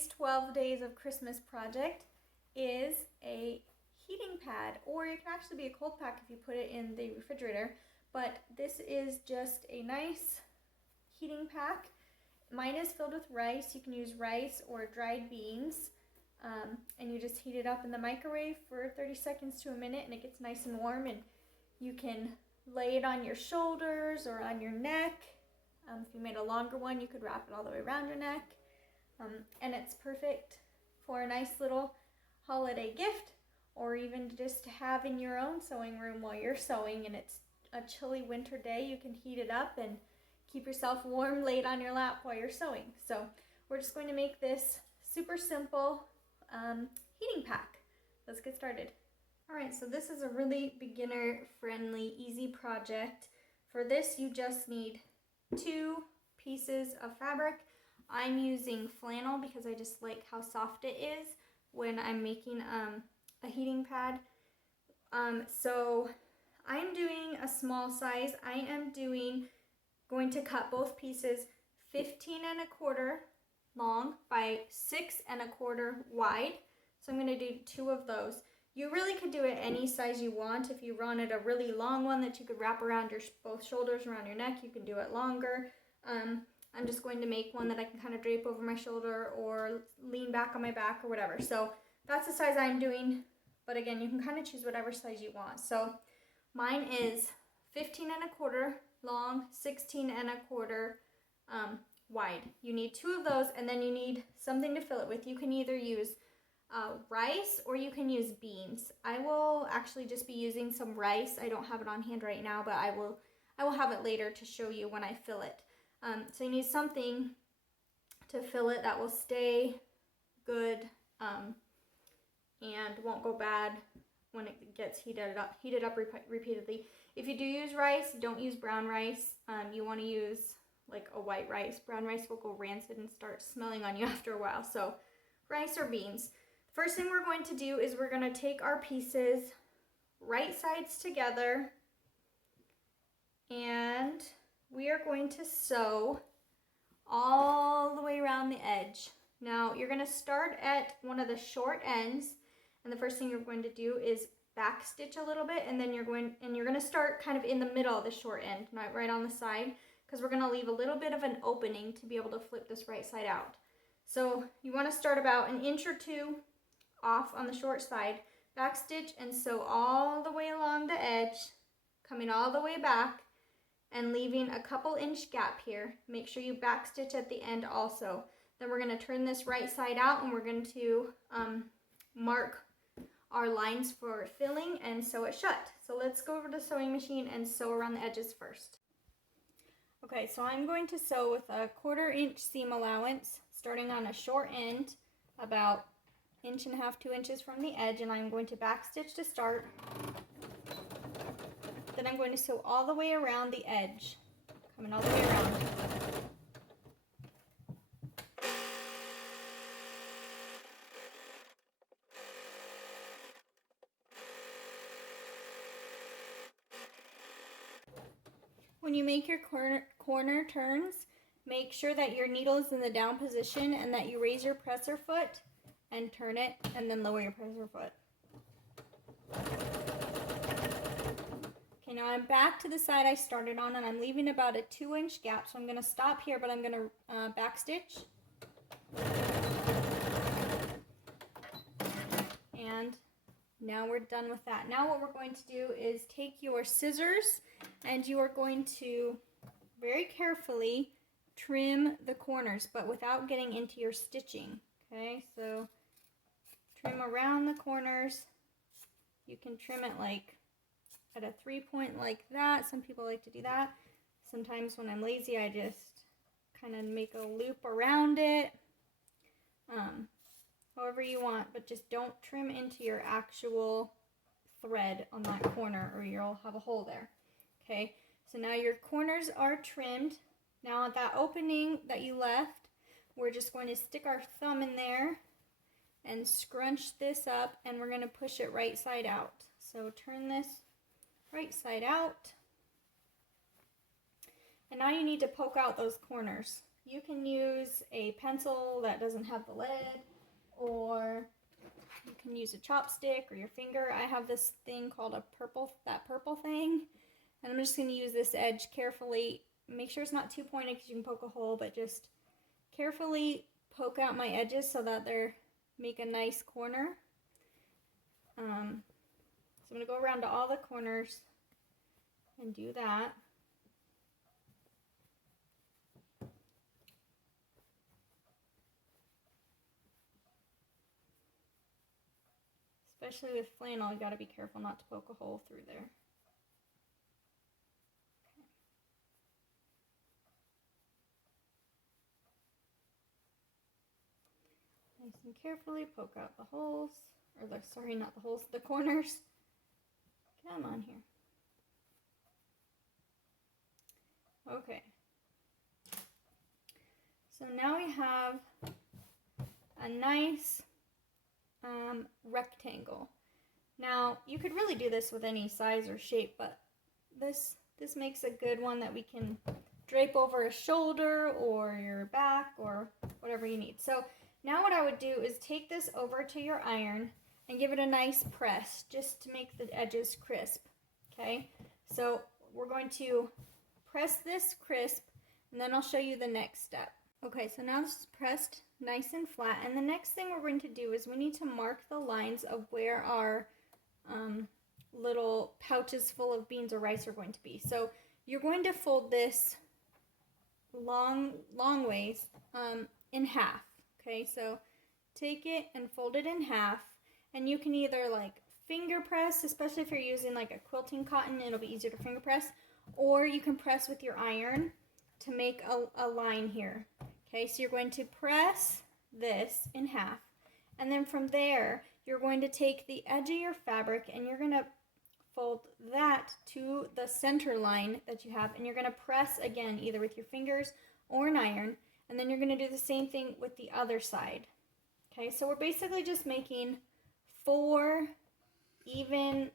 today's 12 days of Christmas project is a heating pad, or it can actually be a cold pack if you put it in the refrigerator, but this is just a nice heating pack. Mine is filled with rice. You can use rice or dried beans, and you just heat it up in the microwave for 30 seconds to a minute, and it gets nice and warm, and you can lay it on your shoulders or on your neck. If you made a longer one, you could wrap it all the way around your neck. And it's perfect for a nice little holiday gift, or even just to have in your own sewing room while you're sewing and it's a chilly winter day. You can heat it up and keep yourself warm, lay it on your lap while you're sewing. So we're just going to make this super simple heating pack. Let's get started. Alright, so this is a really beginner friendly, easy project. For this you just need 2 pieces of fabric. I'm using flannel because I just like how soft it is when I'm making a heating pad. So I'm doing a small size. I am going to cut both pieces 15¼ long by 6¼ wide. So I'm going to do 2 of those. You really could do it any size you want. If you wanted a really long one that you could wrap around your both shoulders, around your neck, you can do it longer. I'm just going to make one that I can kind of drape over my shoulder or lean back on my back or whatever. So that's the size I'm doing. But again, you can kind of choose whatever size you want. So mine is 15¼ long, 16¼ wide. You need 2 of those, and then you need something to fill it with. You can either use rice or you can use beans. I will actually just be using some rice. I don't have it on hand right now, but I will have it later to show you when I fill it. So you need something to fill it that will stay good and won't go bad when it gets heated up repeatedly. If you do use rice, don't use brown rice. You want to use like a white rice. Brown rice will go rancid and start smelling on you after a while. So rice or beans. First thing we're going to do is we're going to take our pieces right sides together, and we are going to sew all the way around the edge. Now you're going to start at one of the short ends, and the first thing you're going to do is back stitch a little bit, and then you're going to start kind of in the middle of the short end, not right on the side, because we're going to leave a little bit of an opening to be able to flip this right side out. So you want to start about 1 or 2 inches off on the short side, back stitch and sew all the way along the edge, coming all the way back and leaving a couple inch gap here. Make sure you back stitch at the end also. Then we're going to turn this right side out, and we're going to mark our lines for filling and sew it shut. So let's go over to the sewing machine and sew around the edges first. Okay, so I'm going to sew with a 1/4 inch seam allowance, starting on a short end, about 1.5 inches, 2 inches from the edge, and I'm going to back stitch to start. Then I'm going to sew all the way around the edge, coming all the way around. When you make your corner turns, make sure that your needle is in the down position and that you raise your presser foot and turn it, and then lower your presser foot. Okay, now I'm back to the side I started on, and I'm leaving about a 2-inch gap. So I'm going to stop here, but I'm going to back stitch. And now we're done with that. Now what we're going to do is take your scissors, and you are going to very carefully trim the corners, but without getting into your stitching. Okay, so trim around the corners. You can trim it like at a 3-point like that. Some people like to do that. Sometimes when I'm lazy, I just kind of make a loop around it. However you want, but just don't trim into your actual thread on that corner, or you'll have a hole there. Okay, so now your corners are trimmed. Now at that opening that you left, we're just going to stick our thumb in there and scrunch this up, and we're going to push it right side out. So turn this right side out. And now you need to poke out those corners. you can use a pencil that doesn't have the lead, or you can use a chopstick or your finger. I have this thing called that purple thing, and I'm just going to use this edge carefully. Make sure it's not too pointed because you can poke a hole, but just carefully poke out my edges so that they're make a nice corner. So I'm going to go around to all the corners and do that. Especially with flannel, you got to be careful not to poke a hole through there. Nice and carefully poke out the holes, or sorry, not the holes, the corners. Come on here. Okay. So now we have a nice rectangle. Now you could really do this with any size or shape, but this makes a good one that we can drape over a shoulder or your back or whatever you need. So now what I would do is take this over to your iron and give it a nice press just to make the edges crisp. Okay, so we're going to press this crisp, and then I'll show you the next step. Okay, so now this is pressed nice and flat, and the next thing we're going to do is we need to mark the lines of where our little pouches full of beans or rice are going to be. So you're going to fold this long ways in half. Okay, so take it and fold it in half, and you can either like finger press, especially if you're using like a quilting cotton, it'll be easier to finger press, or you can press with your iron to make a line here. Okay, so you're going to press this in half, and then from there you're going to take the edge of your fabric and you're going to fold that to the center line that you have, and you're going to press again either with your fingers or an iron, and then you're going to do the same thing with the other side. Okay, so we're basically just making 4 even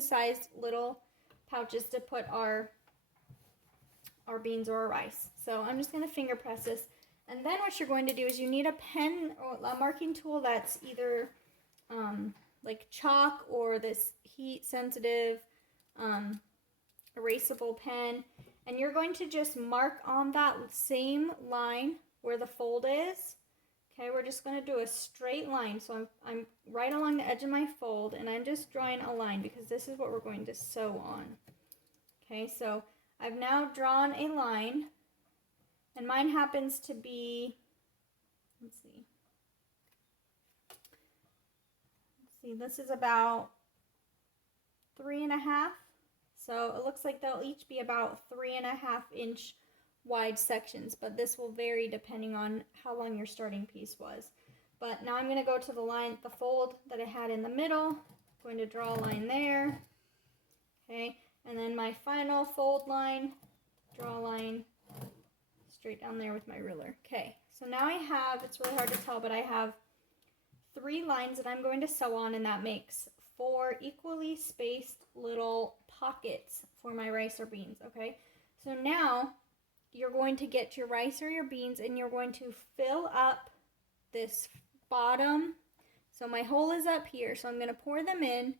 sized little pouches to put our beans or our rice. So I'm just going to finger press this, and then what you're going to do is you need a pen or a marking tool that's either like chalk or this heat sensitive erasable pen, and you're going to just mark on that same line where the fold is. Okay, we're just going to do a straight line. So I'm right along the edge of my fold, and I'm just drawing a line because this is what we're going to sew on. Okay, so I've now drawn a line, and mine happens to be, let's see, this is about 3.5. So it looks like they'll each be about 3.5-inch wide sections, but this will vary depending on how long your starting piece was. But now I'm going to go to the line, the fold that I had in the middle. I'm going to draw a line there. Okay, and then my final fold line, draw a line straight down there with my ruler. Okay, so now I have, it's really hard to tell, but I have 3 lines that I'm going to sew on, and that makes 4 equally spaced little pockets for my rice or beans. Okay, so now you're going to get your rice or your beans, and you're going to fill up this bottom. So my hole is up here, so I'm going to pour them in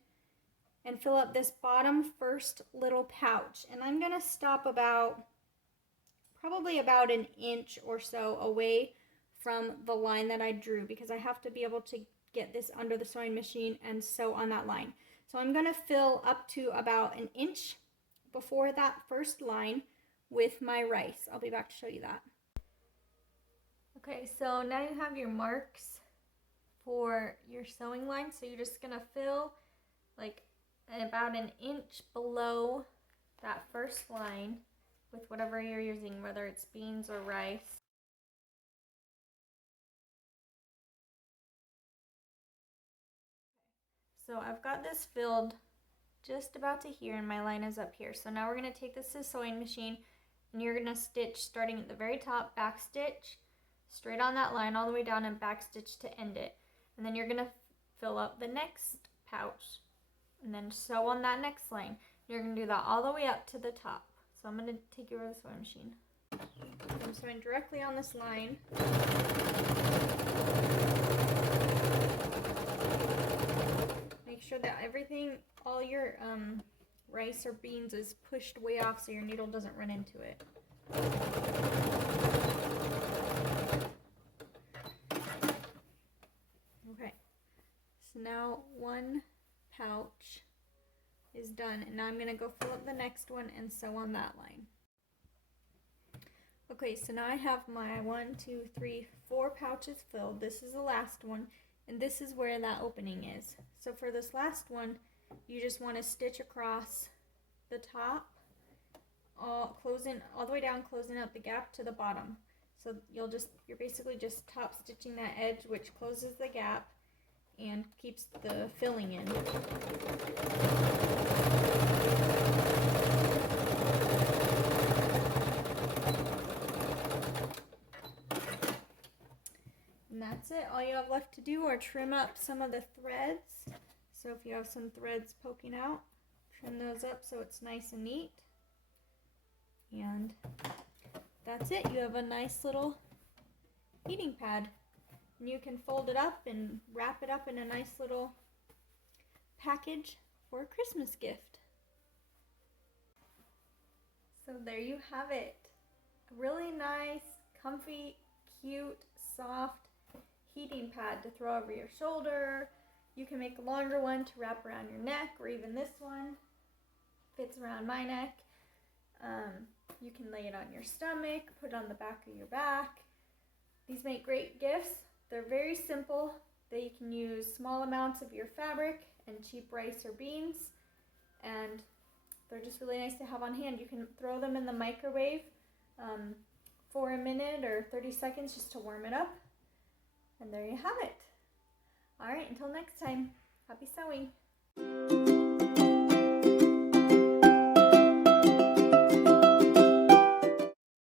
and fill up this bottom first little pouch. And I'm going to stop probably about 1 inch or so away from the line that I drew, because I have to be able to get this under the sewing machine and sew on that line. So I'm going to fill up to about 1 inch before that first line with my rice. I'll be back to show you that. Okay, so now you have your marks for your sewing line. So you're just going to fill like about 1 inch below that first line with whatever you're using, whether it's beans or rice. So I've got this filled just about to here, and my line is up here. So now we're going to take this to the sewing machine, and you're going to stitch starting at the very top, back stitch straight on that line all the way down, and back stitch to end it. And then you're going to fill up the next pouch and then sew on that next line. You're going to do that all the way up to the top. So I'm going to take you over to the sewing machine. I'm sewing directly on this line. Make sure that everything, all your rice or beans is pushed way off so your needle doesn't run into it. Okay, so now one pouch is done, and now I'm going to go fill up the next one and sew on that line. Okay, so now I have my 4 pouches filled. This is the last one, and this is where that opening is. So for this last one, you just want to stitch across the top, all the way down, closing up the gap to the bottom. So you're basically just top stitching that edge, which closes the gap and keeps the filling in. And that's it. All you have left to do are trim up some of the threads. So if you have some threads poking out, trim those up so it's nice and neat. And that's it. You have a nice little heating pad. And you can fold it up and wrap it up in a nice little package for a Christmas gift. So there you have it. A really nice, comfy, cute, soft heating pad to throw over your shoulder. You can make a longer one to wrap around your neck, or even this one fits around my neck. You can lay it on your stomach, put it on the back of your back. These make great gifts. They're very simple. They can use small amounts of your fabric and cheap rice or beans, and they're just really nice to have on hand. You can throw them in the microwave for a minute or 30 seconds just to warm it up, and there you have it. All right, until next time, happy sewing.